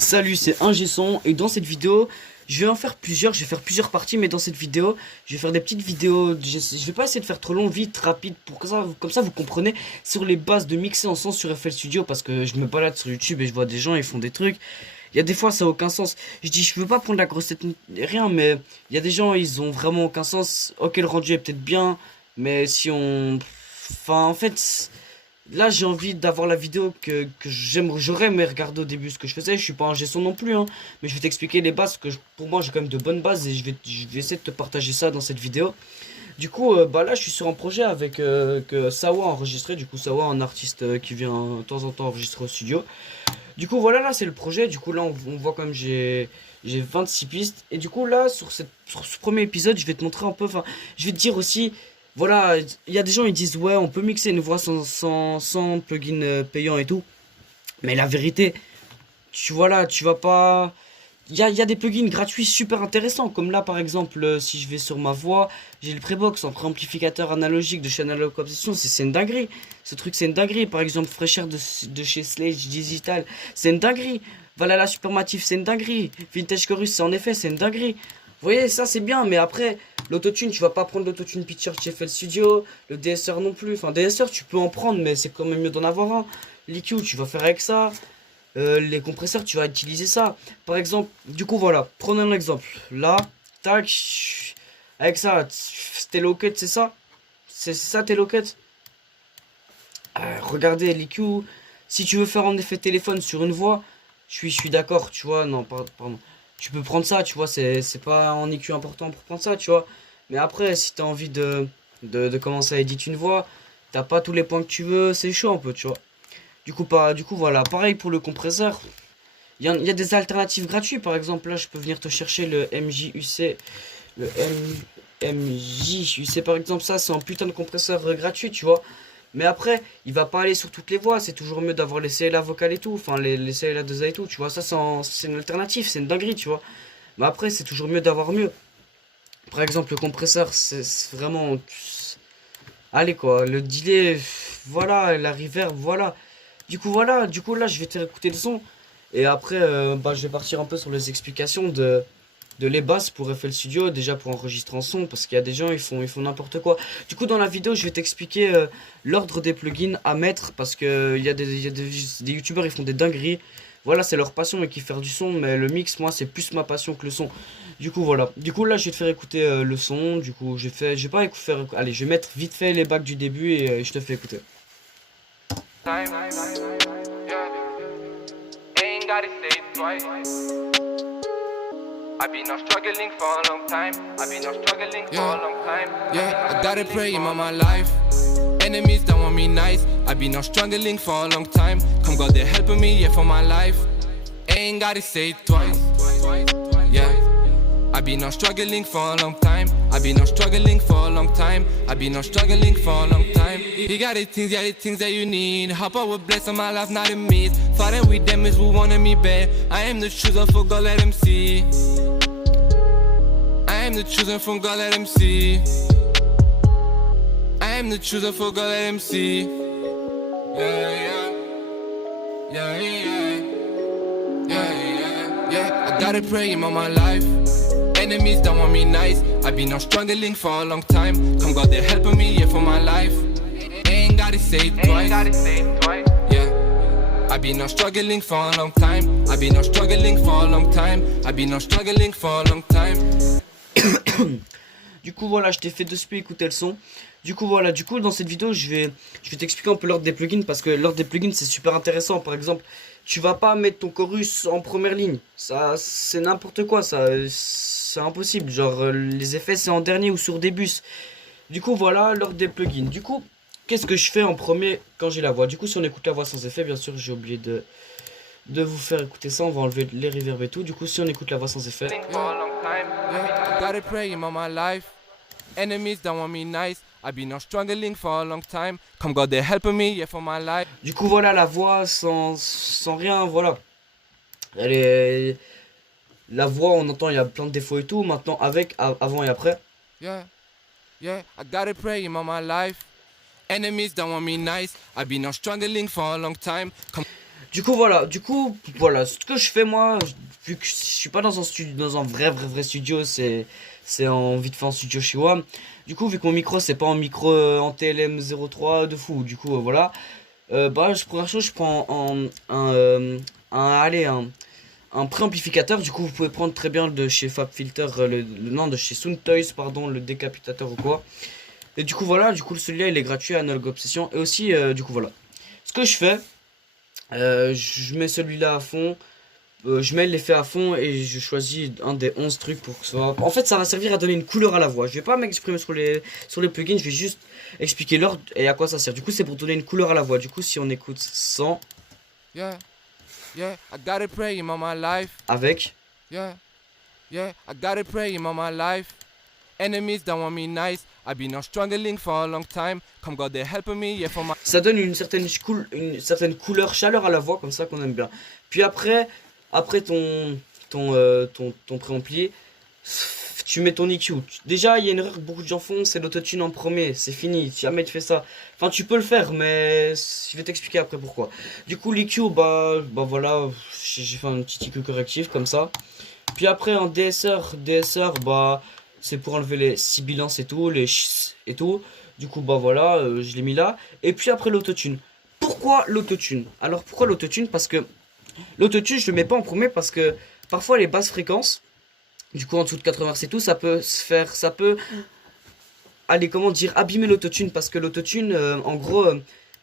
Salut, c'est Ingé-Son et dans cette vidéo, je vais en faire plusieurs, je vais faire plusieurs parties, mais dans cette vidéo, je vais faire des petites vidéos, je vais pas essayer de faire trop long, vite, rapide, pour que ça, comme ça vous comprenez sur les bases de mixer en son sur FL Studio, parce que je me balade sur YouTube et je vois des gens, ils font des trucs, il y a des fois ça a aucun sens, je dis je veux pas prendre la grosse tête, rien, mais il y a des gens, ils ont vraiment aucun sens, ok le rendu est peut-être bien, mais si on... Enfin en fait... Là, j'ai envie d'avoir la vidéo que j'aurais aimé regarder au début ce que je faisais. Je suis pas un son non plus, hein, mais je vais t'expliquer les bases, pour moi, j'ai quand même de bonnes bases et je vais essayer de te partager ça dans cette vidéo. Du coup, bah là, je suis sur un projet avec que Sawa a enregistré. Du coup, Sawa, un artiste qui vient de temps en temps enregistrer au studio. Du coup, voilà, là, c'est le projet. Du coup, là, on voit comme j'ai 26 pistes. Et du coup, là, sur ce premier épisode, je vais te montrer un peu, enfin, je vais te dire aussi. Voilà, il y a des gens ils disent ouais on peut mixer une voix sans plugin payant et tout. Mais la vérité, tu vois là, tu vas pas... Il y a des plugins gratuits super intéressants. Comme là par exemple, si je vais sur ma voix, j'ai le Prebox en préamplificateur analogique de chez Analog Obsession. C'est une dinguerie. Ce truc c'est une dinguerie. Par exemple Fraîcheur de chez Slage Digital. C'est une dinguerie. Voilà la Supermatif c'est une dinguerie. Vintage Chorus c'est en effet c'est une dinguerie. Vous voyez ça c'est bien. Mais après... L'autotune, tu vas pas prendre l'autotune Pitcher chez FL Studio, le DSR non plus. Enfin, DSR, tu peux en prendre, mais c'est quand même mieux d'en avoir un. L'EQ, tu vas faire avec ça. Les compresseurs, tu vas utiliser ça. Par exemple, du coup, voilà. Prenons un exemple. Là, tac, avec ça, tes loquettes, c'est ça? C'est ça tes loquettes? Regardez l'EQ. Si tu veux faire un effet téléphone sur une voix, je suis d'accord, tu vois. Non, pardon. Tu peux prendre ça, tu vois, c'est pas un EQ important pour prendre ça, tu vois. Mais après, si t'as envie de commencer à éditer une voix, t'as pas tous les points que tu veux, c'est chaud un peu, tu vois. Du coup, voilà. Pareil pour le compresseur. Il y a des alternatives gratuites. Par exemple, là, je peux venir te chercher le MJUC. Le MJUC, par exemple, ça, c'est un putain de compresseur gratuit, tu vois. Mais après, il va pas aller sur toutes les voix. C'est toujours mieux d'avoir les CLA vocales et tout. Enfin, les CLA 2A et tout, tu vois. Ça, c'est une alternative, c'est une dinguerie, tu vois. Mais après, c'est toujours mieux d'avoir mieux. Par exemple, le compresseur, c'est vraiment... Allez, quoi. Le delay, voilà. La reverb, voilà. Voilà. Du coup, là, je vais t'écouter le son. Et après, bah, je vais partir un peu sur les explications de les basses pour FL Studio, déjà pour enregistrer en son, parce qu'il y a des gens, ils font n'importe quoi. Du coup, dans la vidéo, je vais t'expliquer l'ordre des plugins à mettre, parce que il y a des youtubeurs, ils font des dingueries. Voilà, c'est leur passion et qui faire du son, mais le mix, moi, c'est plus ma passion que le son. Du coup, voilà. Du coup, là, je vais te faire écouter le son. Du coup, je vais pas faire... Allez, je vais mettre vite fait les bacs du début et je te fais écouter. I've been struggling for a long time. I've been struggling for a long time. Yeah, I gotta pray in my life. Enemies don't want me nice. I've been struggling for a long time. Come God, they're helping me, yeah, for my life. Ain't gotta say it twice. Yeah, I've been struggling for a long time. I've been struggling for a long time. I've been struggling for a long time. You got the things that you need. Hop up with bless on my life, not a miss. Thought that with them is who wanted me bad. I am the chosen for God, let them see. I am the chosen from God, let them see. I am the chosen for God, let them see. Yeah, yeah. Yeah, yeah. Yeah, yeah. Yeah, I gotta pray in my life. Enemies don't want me nice. I've been struggling for a long time. Come God, they're helping me, yeah, for my life. Ain't gotta say it twice. Yeah. I've been struggling for a long time. I've been struggling for a long time. I've been struggling for a long time. Du coup voilà, je t'ai fait de suite écouter le son. Du coup voilà, dans cette vidéo je vais t'expliquer un peu l'ordre des plugins, parce que l'ordre des plugins c'est super intéressant. Par exemple, tu vas pas mettre ton chorus en première ligne, ça c'est n'importe quoi, ça c'est impossible. Genre les effets c'est en dernier ou sur des bus. Du coup voilà l'ordre des plugins. Du coup qu'est-ce que je fais en premier quand j'ai la voix? Du coup si on écoute la voix sans effet, bien sûr j'ai oublié de vous faire écouter ça, on va enlever les reverbs et tout. Du coup si on écoute la voix sans effet, I gotta pray in my life. Enemies don't want me nice. I've been struggling for a long time. Come God, they're helping me, yeah, for my life. du coup voilà la voix sans rien, voilà. Elle est... La voix on entend il y a plein de défauts et tout. Maintenant avec, avant et après. Yeah, yeah, I gotta pray in my life. Enemies don't want me nice. I've been struggling for a long time. Du coup, voilà, ce que je fais moi, vu que je suis pas dans un studio, dans un vrai studio, c'est en vite fait en studio chez moi. Du coup, vu que mon micro c'est pas un micro en TLM 03 de fou, du coup voilà. Bah, première chose, je prends allez, un préamplificateur. Du coup, vous pouvez prendre très bien de chez FabFilter, non, de chez Sound Toys, pardon, le décapitateur ou quoi. Et du coup, voilà, du coup, celui-là il est gratuit à Analog Obsession. Et aussi, du coup, voilà. Ce que je fais, je mets celui-là à fond. Je mets l'effet à fond et je choisis un des 11 trucs pour que ce soit... En fait, ça va servir à donner une couleur à la voix. Je vais pas m'exprimer sur les plugins, je vais juste expliquer l'ordre et à quoi ça sert. Du coup, c'est pour donner une couleur à la voix. Du coup, si on écoute sans... Yeah, yeah, I gotta pray in my life. Avec... Yeah, yeah, I gotta pray in my life. Enemies don't want me nice. I've been struggling for a long time. Come God, they're helping me, yeah, for my... Ça donne une certaine couleur, chaleur à la voix, comme ça qu'on aime bien. Puis après ton préampli, tu mets ton EQ. Déjà, il y a une erreur que beaucoup de gens font, c'est l'autotune en premier. C'est fini, jamais tu fais ça. Enfin, tu peux le faire, mais je vais t'expliquer après pourquoi. Du coup, l'EQ, bah voilà, j'ai fait un petit EQ correctif comme ça. Puis après, en DSR, bah, c'est pour enlever les sibilances et tout, les ch et tout. Du coup, bah voilà, je l'ai mis là. Et puis après, l'autotune. Pourquoi l'autotune? Alors, pourquoi l'autotune? Parce que l'autotune, je le mets pas en premier parce que parfois les basses fréquences, du coup en dessous de 80 Hz et tout, ça peut, aller, comment dire, abîmer l'autotune parce que l'autotune, en gros,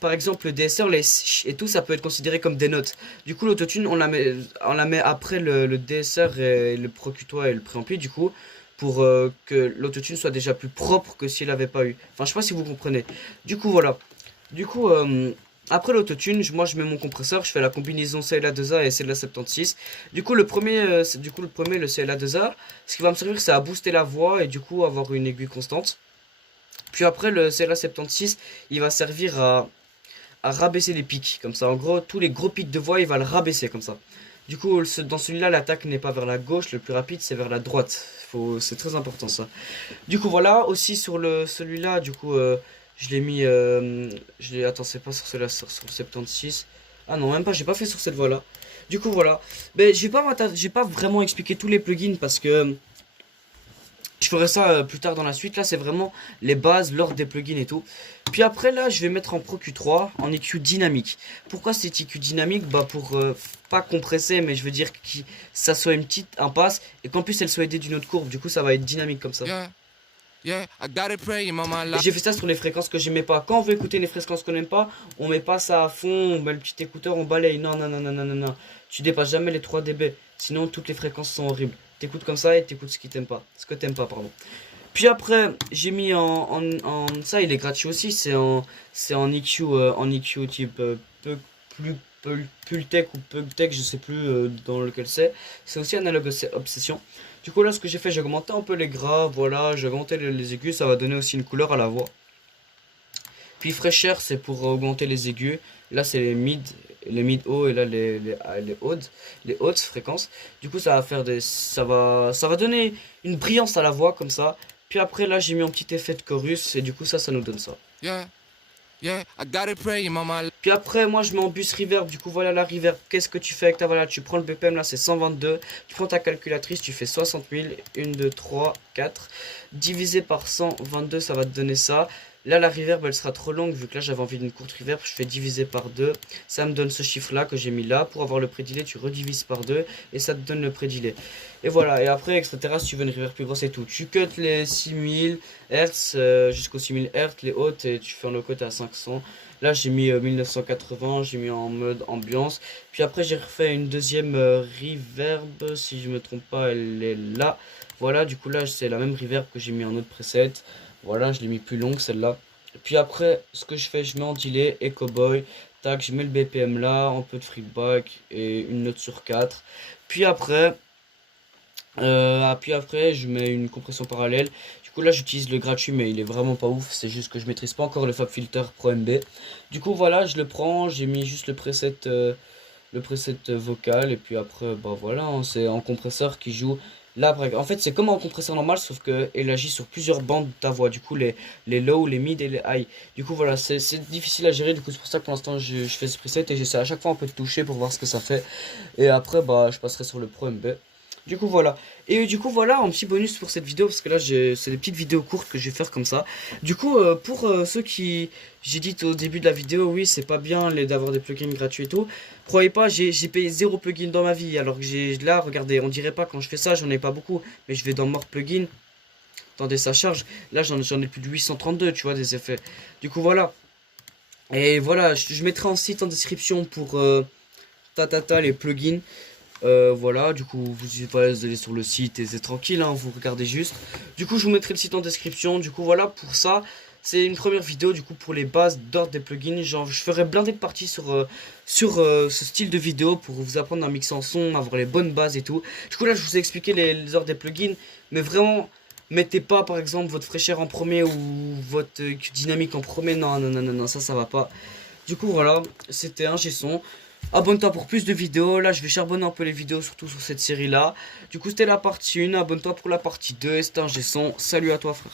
par exemple le DSR, les et tout, ça peut être considéré comme des notes. Du coup, l'autotune, on la met après le DSR et le Pro-Q3 et le préampli, du coup, pour que l'autotune soit déjà plus propre que s'il avait pas eu. Enfin, je sais pas si vous comprenez. Du coup, voilà. Du coup, après l'autotune, moi je mets mon compresseur, je fais la combinaison CLA2A et CLA76. Du coup, le premier, le CLA2A, ce qui va me servir, c'est à booster la voix et du coup avoir une aiguille constante. Puis après, le CLA76, il va servir à rabaisser les pics, comme ça. En gros, tous les gros pics de voix, il va le rabaisser comme ça. Du coup, dans celui-là, l'attaque n'est pas vers la gauche, le plus rapide, c'est vers la droite. C'est très important ça. Du coup, voilà, aussi sur celui-là, du coup, je l'ai mis, attends, c'est pas sur celui-là, sur le 76. Ah non, même pas, j'ai pas fait sur cette voie-là. Du coup, voilà. Mais j'ai pas vraiment expliqué tous les plugins parce que je ferai ça plus tard dans la suite. Là, c'est vraiment les bases, l'ordre des plugins et tout. Puis après, là, je vais mettre en Pro Q3 en EQ dynamique. Pourquoi c'est EQ dynamique? Bah, pour pas compresser, mais je veux dire que ça soit une petite impasse et qu'en plus elle soit aidée d'une autre courbe. Du coup, ça va être dynamique comme ça. Yeah, yeah, I gotta pray in my Et life. j'ai fait ça sur les fréquences que j'aimais pas. Quand on veut écouter les fréquences qu'on n'aime pas, on met pas ça à fond, on met le petit écouteur, on balaye. Non, non, non, non, non, non, non. Tu dépasses jamais les 3 dB. Sinon, toutes les fréquences sont horribles. T'écoutes comme ça et t'écoutes ce que t'aimes pas, pardon. Puis après, j'ai mis ça, il est gratuit aussi. C'est en EQ type Pultec ou Pugtec, je sais plus dans lequel c'est. C'est aussi Analog Obsession. Du coup, là, ce que j'ai fait, j'ai augmenté un peu les graves, voilà, j'ai augmenté les aigus, ça va donner aussi une couleur à la voix. Puis fraîcheur, c'est pour augmenter les aigus. Là, c'est les mid hauts et là les hautes fréquences. Du coup, ça va donner une brillance à la voix comme ça. Puis après, là, j'ai mis un petit effet de chorus et du coup, ça nous donne ça. Yeah, yeah, I gotta pray in my life. Puis après, moi, je mets en bus reverb. Du coup, voilà la reverb. Qu'est-ce que tu fais avec ta voilà? Tu prends le BPM, là, c'est 122. Tu prends ta calculatrice, tu fais 60 000. 1, 2, 3, 4. Divisé par 122, ça va te donner ça. Là, la reverb, elle sera trop longue. Vu que là, j'avais envie d'une courte reverb, je fais diviser par 2. Ça me donne ce chiffre-là que j'ai mis là. Pour avoir le prédilé, tu redivises par 2. Et ça te donne le prédilé. Et voilà. Et après, etc., si tu veux une reverb plus grosse et tout. Tu cut les 6000 Hz jusqu'aux 6000 Hz, les hautes, et tu fais un low-cut à 500. Là, j'ai mis 1980, j'ai mis en mode ambiance. Puis après, j'ai refait une deuxième reverb. Si je me trompe pas, elle est là. Voilà, du coup, là, c'est la même reverb que j'ai mis en autre preset. Voilà, je l'ai mis plus longue celle-là. Puis après, ce que je fais, je mets en delay et cowboy. Tac, je mets le BPM là, un peu de feedback et une note sur 4. Puis après, je mets une compression parallèle. Du coup, là, j'utilise le gratuit, mais il est vraiment pas ouf. C'est juste que je maîtrise pas encore le FabFilter Pro MB. Du coup, voilà, je le prends. J'ai mis juste le preset vocal. Et puis après, bah voilà, hein, c'est un compresseur qui joue Là, en fait, c'est comme un compresseur normal, sauf que elle agit sur plusieurs bandes de ta voix. Du coup, les low, les mid et les high. Du coup, voilà, c'est difficile à gérer. Du coup, c'est pour ça que pour l'instant, je fais ce preset et j'essaie à chaque fois un peu de toucher pour voir ce que ça fait. Et après, bah, je passerai sur le Pro MB. Du coup, voilà. Et du coup, voilà, un petit bonus pour cette vidéo, parce que là, c'est des petites vidéos courtes que je vais faire comme ça. Du coup, pour ceux qui... J'ai dit au début de la vidéo, oui, c'est pas bien d'avoir des plugins gratuits et tout. Croyez pas, j'ai payé 0 plugin dans ma vie. Alors que j'ai là, regardez, on dirait pas quand je fais ça, j'en ai pas beaucoup. Mais je vais dans More Plugin. Attendez, ça charge. Là, j'en ai plus de 832, tu vois, des effets. Du coup, voilà. Et voilà, je mettrai un site en description pour les plugins. Voilà, du coup, vous allez sur le site et c'est tranquille, hein, vous regardez juste. Du coup, je vous mettrai le site en description. Du coup, voilà, pour ça, c'est une première vidéo, du coup, pour les bases d'ordre des plugins. Genre, je ferai blindé de parties sur ce style de vidéo pour vous apprendre à mixer en son, avoir les bonnes bases et tout. Du coup, là, je vous ai expliqué les ordres des plugins, mais vraiment, mettez pas, par exemple, votre fraîcheur en premier ou votre dynamique en premier. Non, non, non, non, non, ça va pas. Du coup, voilà, c'était un G-son. Abonne-toi pour plus de vidéos. Là, je vais charbonner un peu les vidéos, surtout sur cette série-là. Du coup, c'était la partie 1. Abonne-toi pour la partie 2. C'était un G-son. Salut à toi, frère.